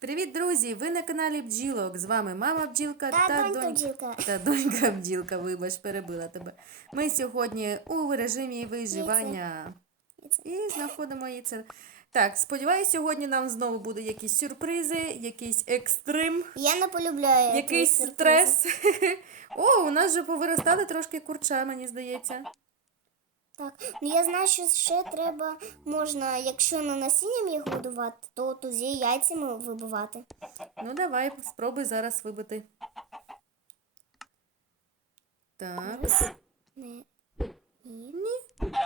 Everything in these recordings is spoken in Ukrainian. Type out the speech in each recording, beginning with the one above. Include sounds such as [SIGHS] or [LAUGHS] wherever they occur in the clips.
Привіт, друзі! Ви на каналі Бджілок. З вами мама бджілка Та та, донька донь- бджілка. та донька бджілка. Вибач, перебила тебе. Ми сьогодні у режимі виживання і знаходимо яйце. Так, сподіваюсь, сьогодні нам знову будуть якісь сюрпризи, якийсь екстрим, Я не полюбляю якийсь стрес. [LAUGHS] О, у нас вже повиростали трошки курча, мені здається. Так, ну я знаю, що ще треба, можна, якщо не насінням їх годувати, то тоді яйцями вибивати. Ну, давай, спробуй зараз вибити. Так. Не. Ні. Ні.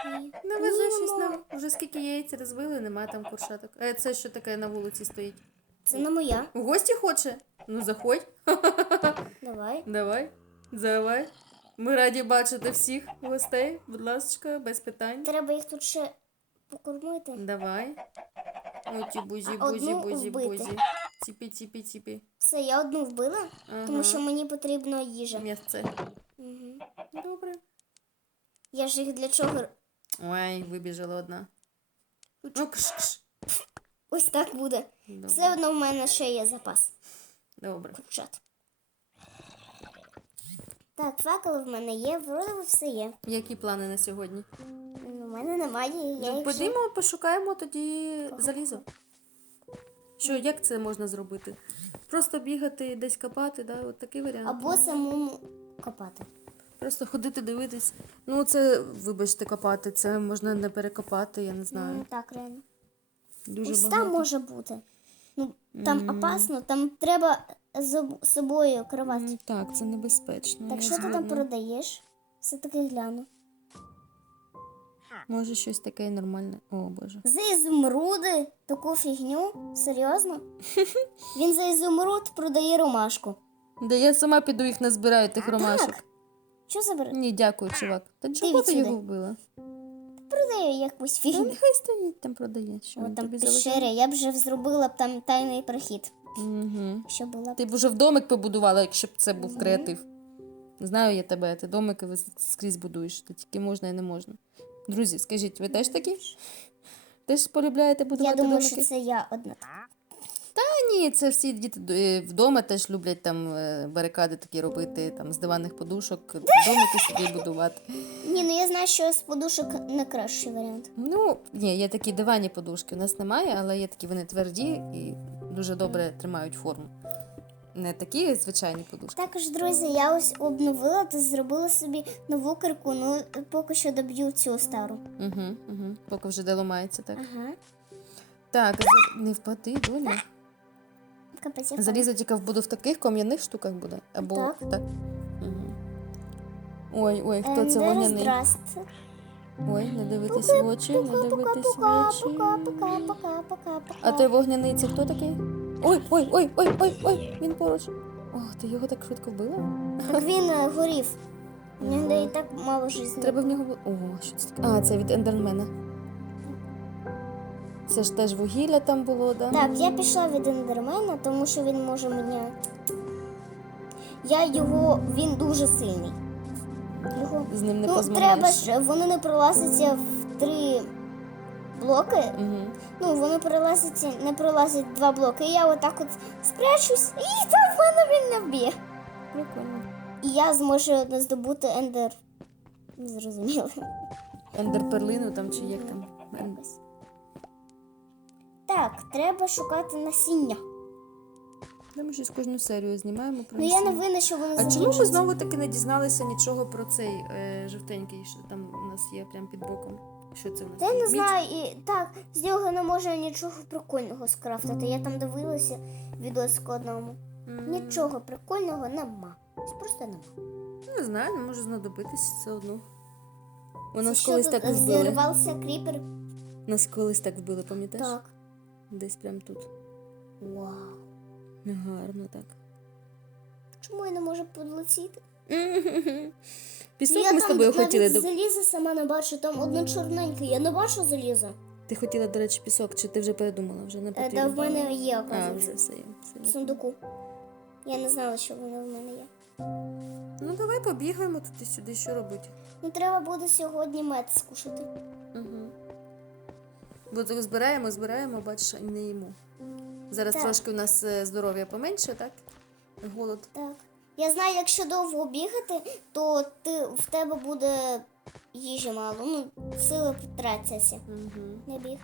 Ні. Не везе щось нам. Вже скільки яєць розвили, нема там курчаток. Е, це що таке на вулиці стоїть? Це не моя. У гості хоче? Ну заходь. Давай. Давай. Давай. Ми раді бачити всіх гостей. Будь ласка, без питань. Треба їх тут ще покормити. Давай. Оті бузі, А бузі, одну бузі, вбити. бузі. Ціпі, ціпі, ціпі. Все, я одну вбила, тому що мені потрібна їжа. Місце. Угу. Добре. Я ж їх для чого? Ой, вибіжала одна. Ну, кш-кш. Ось так буде. Добре. Все одно в мене ще є запас. Добре. Курчат. Так, факели в мене є, вроде би все є. Які плани на сьогодні? У мене немає. Я Ну, їх вже- Подіймо, пошукаємо тоді залізо. Що, як це можна зробити? Просто бігати, десь копати, да? От такий варіант. Або самому копати. Просто ходити, дивитись. Ну, це, вибачте, копати, це можна не перекопати, я не знаю. Ну, так, реально. Дуже Ось багато. там може бути. Ну, там опасно, там треба з собою керувати. Ну, так, це небезпечно. Так я що ти там продаєш? Все таки гляну. Може, щось таке нормальне. О, Боже. За ізумруди таку фігню? Серйозно? [LAUGHS] Він за ізумруд продає ромашку. Да я сама піду їх назбираю, тих ромашок. Що забере? Ні, дякую, чувак. Та чого ти відсюди. його вбила? Продає якусь Та фігню. нехай стоїть там продає. Що О, він там тобі пещери, я б вже зробила б там тайний прохід. Угу. Що була б. Ти б уже в домик побудувала, якщо б це був креатив. Знаю я тебе, ти домики ви скрізь будуєш, то тільки можна і не можна. Друзі, скажіть, ви теж такі? Теж полюбляєте будувати Я думаю, домики? що це я одна. Та ні, це всі діти е, вдома теж люблять там е, барикади такі робити, там з диванних подушок, домики собі будувати. Ні, ну я знаю, що з подушок не кращий варіант. Ну, ні, є такі диванні подушки. У нас немає, але є такі вони тверді і дуже добре тримають форму. Не такі звичайні подушки. Також, друзі, я ось обновила та зробила собі нову кирку. Ну, поки що доб'ю цю стару. Угу, угу. Поки вже де ламається, так. Ага. Так, не впади, доня. Капець. я Залізо тільки буду в таких кам'яних штуках буде. Або Так. так. Угу. Ой, ой, хто Ем, це Ендер, вогняний? Здрасте. Ой, не дивитись в очі, не дивитись в очі. А той вогняний це хто такий? Ой, ой, ой, ой, ой, ой, він поруч. О, ти його так швидко вбила? Так він е, горів. У нього і так мало життя. Треба в нього. бу- О, що це таке? А, це від ендермена. Це ж теж вугілля там було, да? Так, я пішла від ендермена, тому що він може мене. Я його. Він дуже сильний. Його... З ним не ну, треба ж, вони не пролазяться в три блоки. Угу. Ну, вони пролазять, не пролазять два блоки. І я отак от спрячусь, і там в мене він не вб'є. Прикольно. І я зможу здобути ендер. Не зрозуміло. Ендерперлину там чи як там. Ен- Якось. Так, треба шукати насіння. Де ми щось кожну серію знімаємо про Ну я не насіння. винна, що вони А чому ми знову таки не дізналися нічого про цей е, жовтенький, що там у нас є прямо під боком? Що це у нас? Та я не Мідь? знаю, і так, з нього не можна нічого прикольного скрафтити. Я там дивилася відос к одному. М, Нічого прикольного нема. Ось Просто нема. Не знаю, не може знадобитись все одно. У Це нас що колись тут так вбили. зірвався кріпер. Нас колись так вбили, пам'ятаєш? Так. Десь прямо тут. Вау. Гарно так. Чому я не можу підлетіти? [LAUGHS] Пісок я ми з тобою хотіли. до- заліза сама не бачу, там одне чорненьке. Я не бачу заліза. Ти хотіла, до речі, пісок, чи ти вже передумала? Вже не Е, потрібно. Та в мене є, А, вже все є. все в сундуку. Я не знала, що воно в мене є. Ну давай побігаємо туди сюди, що робити. Ну треба буде сьогодні мед скушати. Угу. Бо так збираємо, збираємо, бачиш, і не їмо. Зараз Так. трошки у нас е, здоров'я поменше, так? Голод. Так. Я знаю, якщо довго бігати, то ти, в тебе буде їжі мало. Ну, сили втратяться. Угу. Не біг.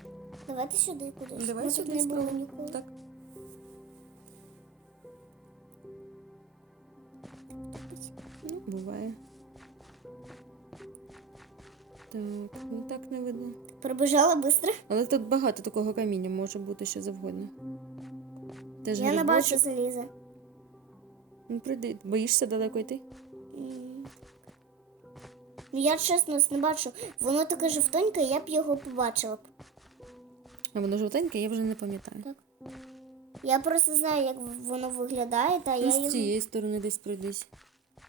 Давайте сюди кудись. Давай Ми сюди тут не були спробуємо. ніколи. Так. Ну, буває. Так, ну так не видно. Пробіжала швидко. Але тут багато такого каміння може бути що завгодно. Теж Я не бачу заліза. Ну, прийди. Боїшся далеко йти? М. Ну я чесно не бачу. Воно таке жовтеньке, я б його побачила б. А воно жовтеньке, я вже не пам'ятаю. Так. Я просто знаю, як воно виглядає, та Ну, я з його. цієї сторони десь пройдись.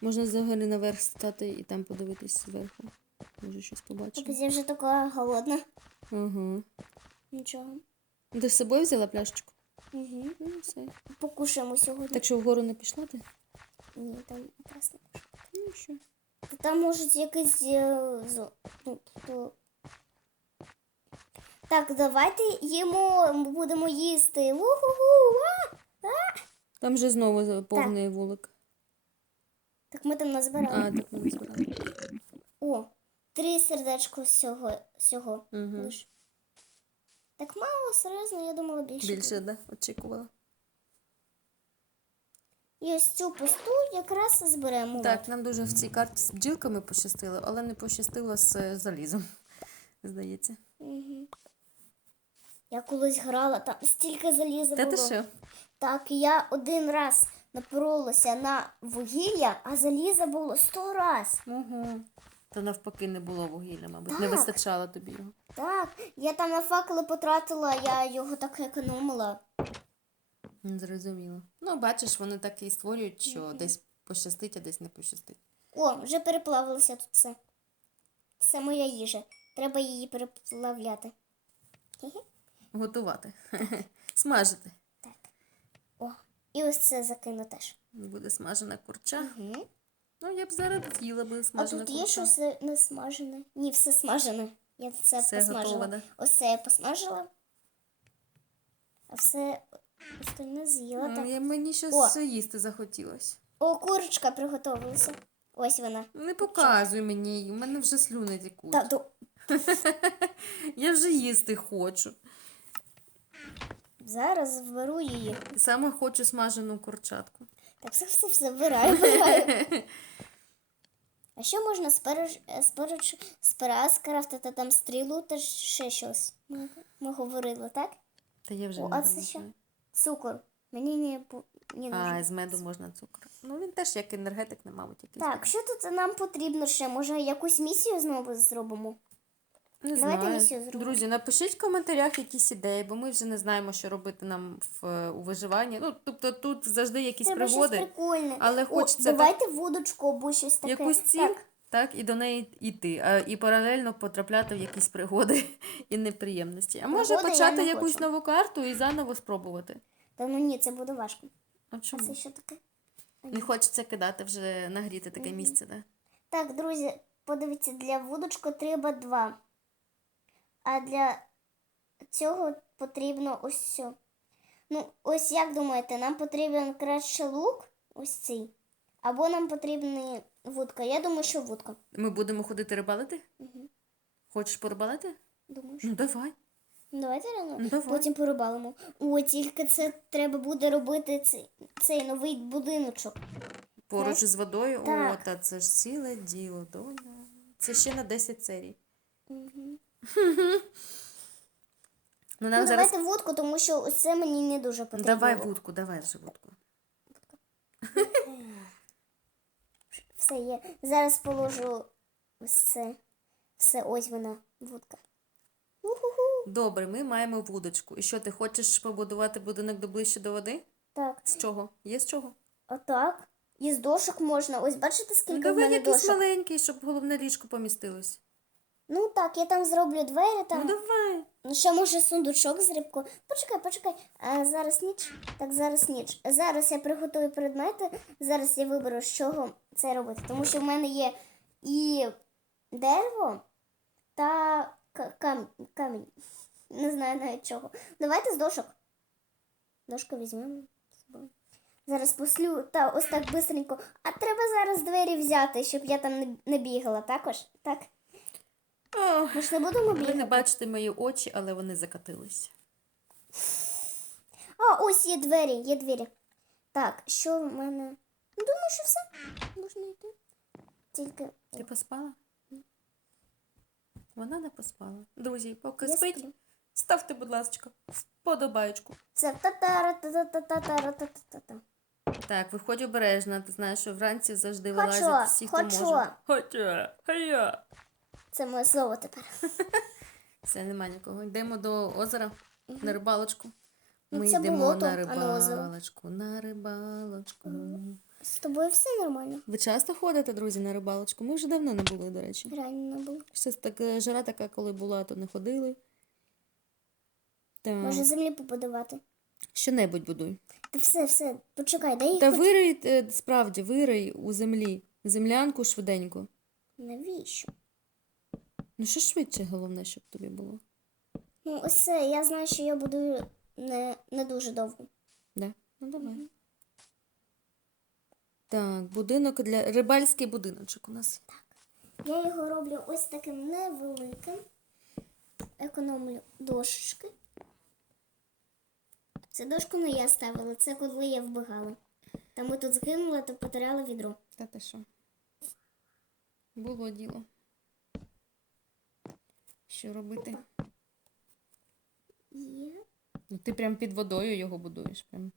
Можна взагалі наверх стати і там подивитись зверху. Може щось побачити. Капець, я вже така голодна. Ага. Нічого. Ти з собою взяла пляшечку? Угу. Ну, все. Покушаємо сьогодні. Так що вгору не пішла ти? Ні, там якраз не можу. Ну що? Та там можуть якийсь. е, зо- Ну, то... Так, давайте їмо, будемо їсти. Уху-ху! а! Там же знову повний вулик. Так ми там назбирали. А, так не збирали. Три сердечко всього. всього Угу. лиш. Так мало, серйозно, я думала більше. Більше, да, очікувала. І ось цю пусту якраз зберемо. Так, нам дуже в цій карті з бджілками пощастило, але не пощастило з е, залізом, [LAUGHS] здається. Угу. Я колись грала, там стільки заліза Та було. ти що? Так, я один раз напоролася на вугілля, а заліза було сто раз. Угу. То навпаки не було вугілля, мабуть. Не вистачало тобі його. Так, я там на факели потратила, я його так економила. Зрозуміло. Ну, бачиш, вони так і створюють, що десь пощастить, а десь не пощастить. О, вже переплавилося тут все. Це моя їжа. Треба її переплавляти. Готувати. [LAUGHS] Смажити. Так. О, і ось це закину теж. Буде смажена курча. Угу. Ну, я б зараз з'їла би А тут є курча. щось не смажене? Ні, все смажене. Я це Все посмажила. готово, да? Ось це я посмажила. А все остальне з'їла. Ну, так. я, мені щось їсти захотілося. О, курочка приготувалася. Ось вона. Не показуй мені, її, у мене вже слюни текуть. Та, до... [LAUGHS] Я вже їсти хочу. Зараз вберу її. Саме хочу смажену курчатку. Так, все, все, все, вбираю, вбираю. [LAUGHS] А що можна спереж, спереж, спера скрафтити там стрілу та ще щось? Ми, ми говорили, так? Та я вже О, не а це пам'ятаю. що? Цукор. Мені не, не А, нужен. з меду можна цукор. Ну він теж як енергетик, не мабуть, якийсь. Так, що тут нам потрібно ще? Може, якусь місію знову зробимо? Не давайте знаю. місію зробимо. Друзі, напишіть в коментарях якісь ідеї, бо ми вже не знаємо, що робити нам в, е, у виживанні. Ну, тобто тут завжди якісь Треба пригоди, щось прикольне. але О, хочеться так, давайте вудочку або щось таке. якусь ціль, Так, так, і до неї йти, а, і паралельно потрапляти в якісь пригоди і неприємності. А може я почати не якусь хочу. нову карту і заново спробувати. та ну ні, це буде важко. А А це що таке? Не хочеться кидати вже нагріти таке місце, да? Так, друзі, подивіться, для вудочки треба два. А для цього потрібно ось все. Ну, ось як думаєте, нам потрібен краще лук, ось цей. Або нам потрібна вудка. Я думаю, що вудка. Ми будемо ходити рибалити? Угу. Хочеш порибалити? Думаю, що. Ну давай. Ну, давайте реально. Ну, давай. Потім порибалимо. О, тільки це треба буде робити цей, цей новий будиночок. Поруч Так. із водою. О, та це ж ціле діло, доля. Це ще на 10 серій. Угу. Ну, нам Ну, зараз... давайте вудку, тому що це мені не дуже потрібно. Давай вудку, давай вже вудку. Все є. Зараз положу все. Все, ось вона, вудка. Уху-ху. Добре, ми маємо вудочку. І що, ти хочеш побудувати будинок до ближче до води? Так, З чого? Є з чого? отак. Із дошок можна. Ось бачите, Ну, скільки в давай мене якийсь дошок? маленький, щоб головне ліжко помістилось. Ну так, я там зроблю двері, там. Ну давай. Ну, ще може сундучок з рибкою. Почекай, почекай. А, зараз ніч. Так, зараз ніч. Зараз я приготую предмети. Зараз я виберу, з чого це робити. Тому що в мене є і дерево та к- кам- камінь. Не знаю навіть чого. Давайте з дошок. Дошку візьмемо з собою. Зараз послю та ось так бистренько. А треба зараз двері взяти, щоб я там не, не бігала також. Так? Ох, Ми ж не будемо ви не бігати. бачите мої очі, але вони закатились. А, ось є двері, є двері. Так, що в мене? Ну, Думаю, що все. Можна йти. Тільки Ти поспала? Вона не поспала. Друзі, поки я спить, сплю. ставте, будь ласка, вподобайку. Це та-тара, та-та-та-та-та, та-та-та. Так, виходь обережно. Ти знаєш, що вранці завжди Хочу, вилазять всі, хто хочу. може. Хочу, хочу. Це моє слово тепер. Все, нема нікого. Йдемо до озера на рибалочку. Ну, Ми це йдемо болото, на а не озеро. рибалочку, на рибалочку. З тобою все нормально. Ви часто ходите, друзі, на рибалочку? Ми вже давно не були, до речі. Реально не було. Щось така жара така, коли була, то не ходили. Так. Може землі побудувати. Що-небудь будуй. Та все, все, почекай, дай їх Та хоч... вирий, е, справді, вирий у землі. Землянку швиденько. Навіщо? Ну що швидше, головне, щоб тобі було. Ну, ось це, я знаю, що я буду не, не дуже довго. Да? Ну давай. Так, будинок для. Рибальський будиночок у нас. Так. Я його роблю ось таким невеликим. Економлю дошечки. Це дошку не я ставила, це коли я вбігала. Та ми тут згинули та потеряли відро. Та ти що? Було діло. Що робити? Є. Ну, ти прям під водою його будуєш. Прям.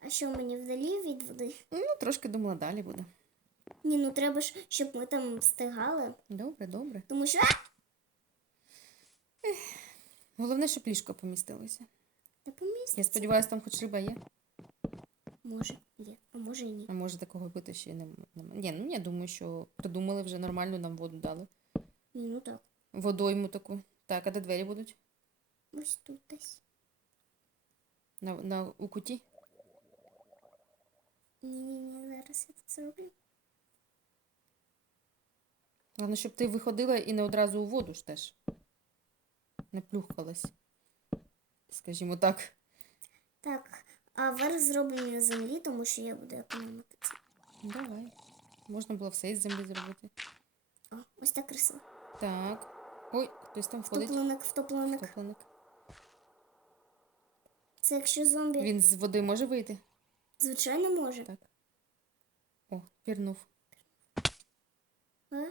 А що мені вдалі від води? Ну, трошки думала, далі буде. Ні, ну треба ж, щоб ми там встигали. Добре, добре. Тому що. Головне, щоб ліжко помістилося. Та поміститься. Я сподіваюся, там хоч риба є. Може, є, а може і ні. А може такого бити ще нема. Ні, ну я думаю, що придумали вже нормально нам воду дали. Ні, ну так. Водойму таку. Так, а де двері будуть? Ось тут десь. На, на, у куті? Ні, ні, ні, зараз я тут зроблю. Головне, щоб ти виходила і не одразу у воду ж теж. Не плюхалась. Скажімо так. Так, а верх зроблю на землі, тому що я буду економити це. Давай. Можна було все із землі зробити. О, ось так красиво. Так. Ой, хтось там ходить. Втопленик, втопленик. Топленик. Це якщо зомбі, Він з води може вийти? звичайно, може. Так. О, пірнув. А?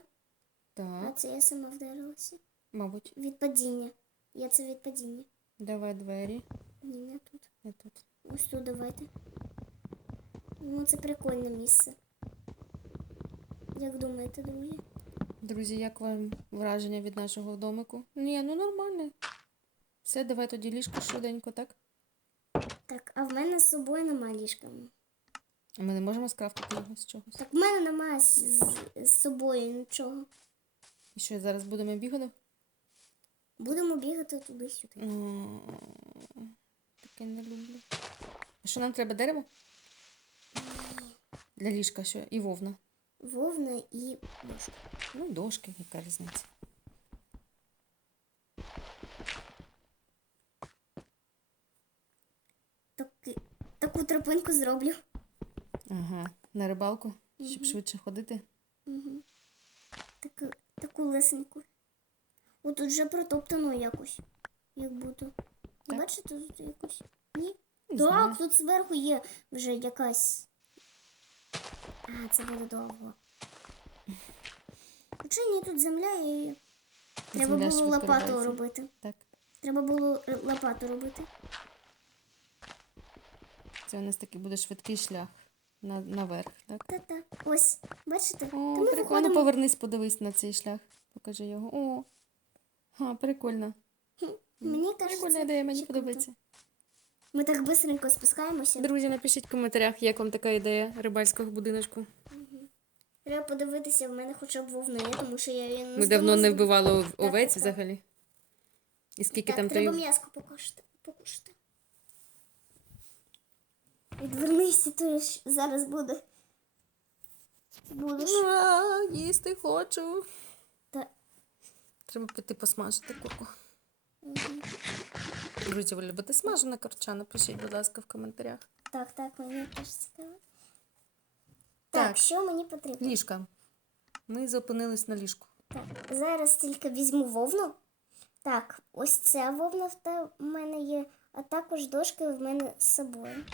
а це я сама вдарилася. мабуть. Від падіння. Я це від падіння. Давай двері. Ні, не тут. Я тут. Ось тут давайте. Ну, це прикольне місце. Як думаєте, друзі? Друзі, як вам враження від нашого домику? Ні, ну нормально. Все, давай тоді ліжко швиденько, так? Так, а в мене з собою немає ліжка. А ми не можемо скрафтити його з чогось. Так, в мене немає з, з, з собою нічого. І що, зараз будемо бігати? Будемо бігати туди-сюди. М, Таке не люблю. А що нам треба дерево? Для ліжка що? І вовна. Вовна і дошка. Ну, дошки, яка різниця. Таки, таку тропинку зроблю. Ага. На рибалку, щоб Мгм. швидше ходити. Угу. Таку, таку лесеньку. О, тут вже протоптано якось. Як будто. Так. Бачите тут якось? Ні? Не так, знаю. тут зверху є вже якась. А, це буде довго. Хоча ні, тут земля і. Треба Земля було лопату робити. Так. Треба було лопату робити. Це у нас такий буде швидкий шлях на, наверх, так? Та-та. Ось, бачите? О, прикольно, виходимо. повернись, подивись на цей шлях. Покажи його. О, га, прикольно. Мені кажеться, Прикольна ідея, мені подобається. Ми так бистренько спускаємося. Друзі, напишіть в коментарях, як вам така ідея рибальського будиночку. Треба подивитися, в мене хоча б вовна є, тому що я її не Ми давно не вбивали ов- овець взагалі. І скільки Так, там треба три. м'яско покушати. покушати. Відвернися, то я ж зараз буде. Будеш. А, їсти хочу. Та... Треба піти посмажити курку. Мгм. Друзі, ви любите смажене корча? Напишіть, будь ласка, в коментарях. Так, так, мені теж цікаво. Так. Так, що мені потрібно? Ліжка. Ми зупинились на ліжку. Так, зараз тільки візьму вовну. Так, ось ця вовна в мене є, а також дошки в мене з собою.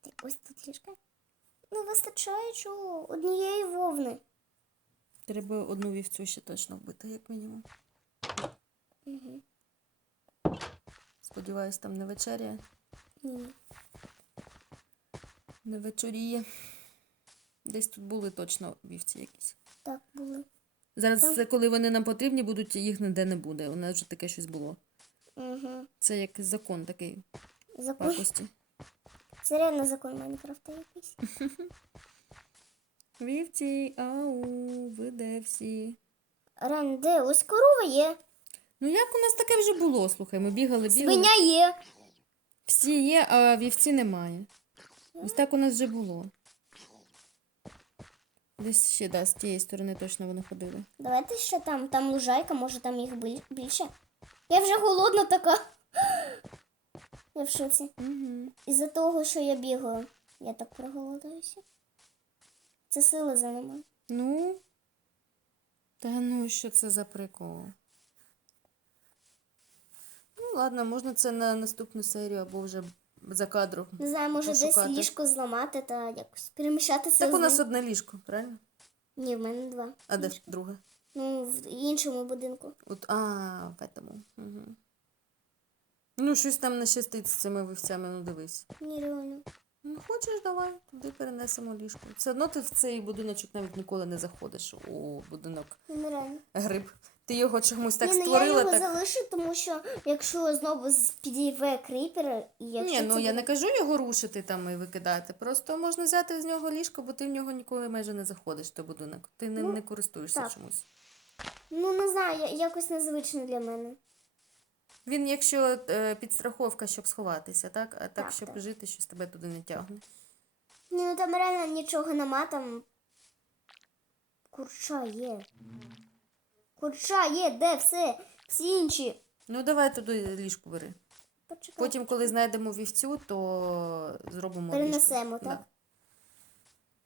Так, ось тут ліжка. Не вистачає чого? Однієї вовни. Треба одну вівцю ще точно вбити, як мінімум. Угу. Сподіваюсь, там не вечеря, Ні. не вечоріє. Десь тут були точно вівці якісь. Так, були. Зараз, це коли вони нам потрібні будуть, їх ніде не буде. У нас вже таке щось було. Угу. Це як закон такий Закон. пакості. Це реально закон Майнкрафта якийсь. [LAUGHS] Вівці, ау, ви де всі? Реально, де? Ось корова є. Ну як у нас таке вже було? Слухай, ми бігали, бігали. Свиня є. Всі є, а вівці немає. Ось так у нас вже було. Десь ще, да, з тієї сторони точно вони ходили. Давайте ще там, там лужайка, може там їх біль- більше. Я вже голодна така. Я в шоці. Угу. Із-за того, що я бігаю, я так проголодаюся. Це сили за ними. Ну. Та ну, що це за прикол? Ну, ладно, можна це на наступну серію або вже за кадром. Не знаю, може Пошукати. десь ліжко зламати та якось перемішатися. Так з у нас ним. одне ліжко, правильно? Ні, в мене два. А де ж друге? Ну, в іншому будинку. От, а, в этому. Угу. Ну, щось там не щастить з цими вівцями, ну дивись. Ні, реально. Ну, хочеш, давай, туди перенесемо ліжко. Все одно ти в цей будиночок навіть ніколи не заходиш у будинок Ну, нереально. гриб. Ти його чомусь так Ні, ну я створила, його так. залишу, тому що якщо знову з- підійде кріпер, і якщо Ні, ну це я буде- не кажу його рушити там і викидати. Просто можна взяти з нього ліжко, бо ти в нього ніколи майже не заходиш той будинок. Ти ним Ну, не користуєшся так. чомусь. Ну, не знаю, я- якось незвично для мене. Він, якщо е, підстраховка, щоб сховатися, так? А так, Так, щоб так. жити, щось тебе туди не тягне. Ні, ну там реально нічого нема, там. Курча є. Курча є, де все? Всі інші. Ну, давай туди ліжку бери. Почекай. Потім, коли знайдемо вівцю, то зробимо. Перенесемо, ліжко. так?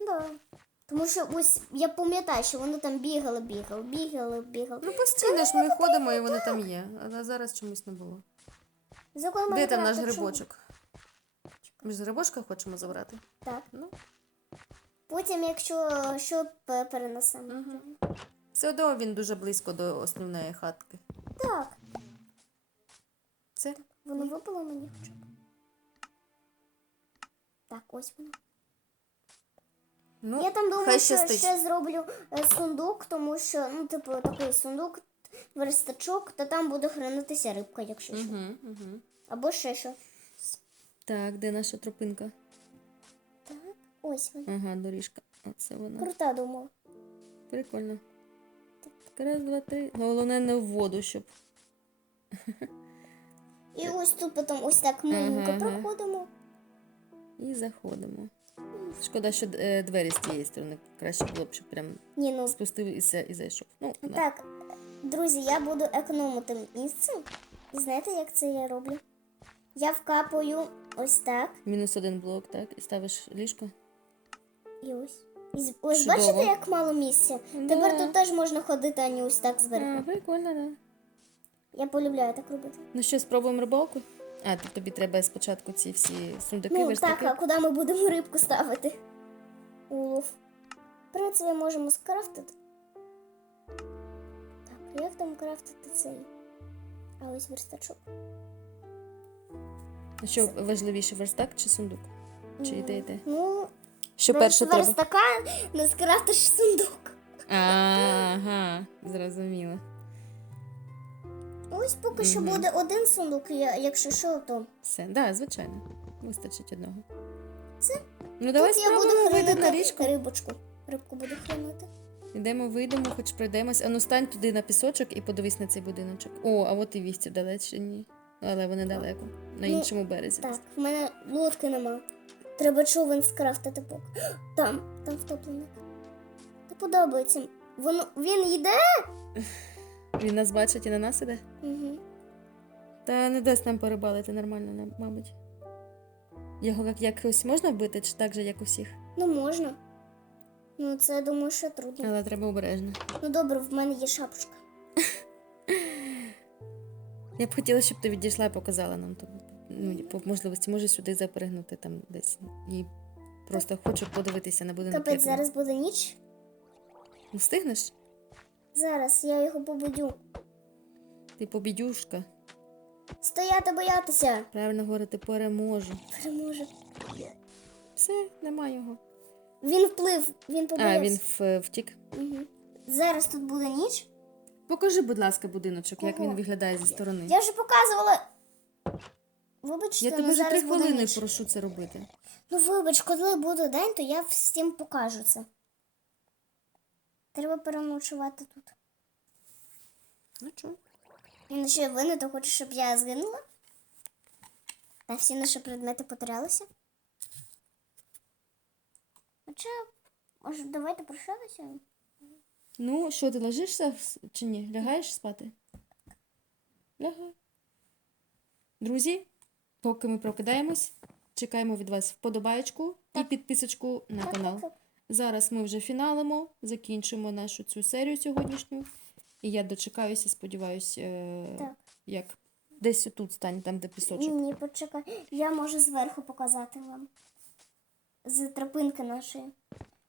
Да. Тому що ось я пам'ятаю, що вони там бігали, бігали, бігали, бігали. Ну, постійно ж ми ходимо і вони там є. А зараз чомусь не було. Закон Де там наш грибочок? Ми ж грибочка хочемо забрати. Так. Ну, Потім, якщо що, перенесемо. Мгм. Все одно він дуже близько до основної хатки. Так. Це? Воно випало мені хоча б. Так, ось воно. Ну, Я там думаю, хай що щастить. ще зроблю е, сундук, тому що, ну, типу, такий сундук, верстачок, то там буде хранитися рибка, якщо що. Угу, угу. Або ще що. Так, де наша тропинка? Так, ось вона. Ага, доріжка. Оце вона. Крута думала. Прикольно. Раз, два, три. Головне не в воду, щоб. І ось тут потім ось так миленько Ага, ага. проходимо. І заходимо. Шкода, що е, двері з тієї сторони. Краще було б, щоб прям Ні, ну спустився і зайшов. Ну, да. так, друзі, я буду економити місце. І знаєте, як це я роблю? Я вкапую ось так. Мінус один блок, так? І ставиш ліжко. І ось. Ось Чудово. бачите, як мало місця? Тепер тут теж можна ходити, а не ось так А, прикольно, да. Я полюбляю так робити. Ну що, спробуємо рибалку? А, то тобі треба спочатку ці всі сундуки, Ну верстаки. так, а куди ми будемо рибку ставити? Улов. Про це можемо скрафтити. Так, як там крафтити цей? А ось верстачок. А Що важливіше, верстак чи сундук? Чи йде йде? Ну, Що без перше треба? верстака не скрафтиш сундук. Ага, зрозуміло. Ось поки що Мгм. буде один сундук, я- якщо що, то Все, да, звичайно. Вистачить одного. Це? Ну давай тут я буду спробуємо вийти на хранити річку. рибочку. Рибку буду хранити. Йдемо, вийдемо, хоч пройдемось. А ну стань туди на пісочок і подивись на цей будиночок. О, а от і вівці далечені. Але вони далеко. На Ну, іншому березі. Так, в мене лодки нема. Треба човен скрафтити поки. [GASPS] Там, там втопленик. Не подобається. Воно він йде? [SIGHS] Він нас бачить і на нас іде? Угу. Та не дасть нам перебалити нормально, мабуть. Його як якось можна вбити, чи так же, як у всіх? Ну, можна. Ну, це я думаю, що трудно. Але треба обережно. Ну добре, в мене є шапочка. [LAUGHS] Я б хотіла, щоб ти відійшла і показала нам то, ну, по можливості, може сюди заперегнути там десь. І просто хочу подивитися на будинок. Капець, як він. зараз буде ніч. Ну, Встигнеш? Зараз я його побудю. Ти побідюшка. Стояти боятися. Правильно говорити, переможу. Переможе. Все, нема його. Він вплив, він А, він в, втік. Угу. Зараз тут буде ніч. Покажи, будь ласка, будиночок, як він виглядає зі сторони. Я вже показувала. Вибачте, Я тебе вже три хвилини прошу це робити. Ну вибач, коли буде день, то я всім покажу це. Треба переночувати тут. Ну чого? Він ще винен, то хочеш, щоб я згинула? Та всі наші предмети потерялися? Хоча, може, давайте прощатися? Ну, що, ти ложишся чи ні? Лягаєш спати? Лягай. Друзі, поки ми прокидаємось, чекаємо від вас вподобаєчку і підписочку на канал. Зараз ми вже фіналимо, закінчимо нашу цю серію сьогоднішню. І я дочекаюся, сподіваюся, е- Так. як десь тут стань, там, де пісочок. Ні, почекай. Я можу зверху показати вам. З тропинки нашої.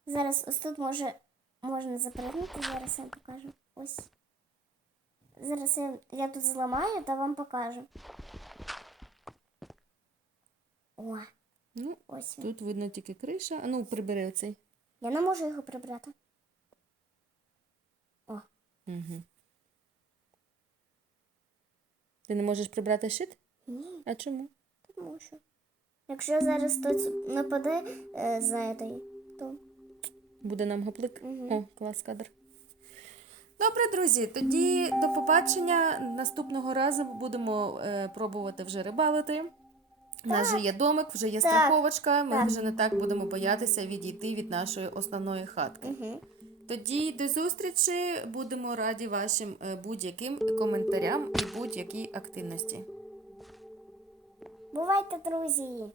Зараз ось тут може можна запрыгнути, зараз я вам покажу. Ось. Зараз я, я тут зламаю та вам покажу. О, Ну, ось він. тут видно тільки криша. А ну, прибери оцей. Я не можу його прибрати. О, Угу. Ти не можеш прибрати щит? ні, А чому? тому що. Якщо зараз хтось нападе е, за этой, то Буде нам гаплик. Мгм. О, клас кадр. Добре, друзі, тоді до побачення. Наступного разу будемо е, пробувати вже рибалити. У нас вже є домик, вже є страховочка. Ми вже не так будемо боятися відійти від нашої основної хатки. угу. Тоді до зустрічі. Будемо раді вашим е, будь-яким коментарям і будь-якій активності. бувайте, друзі!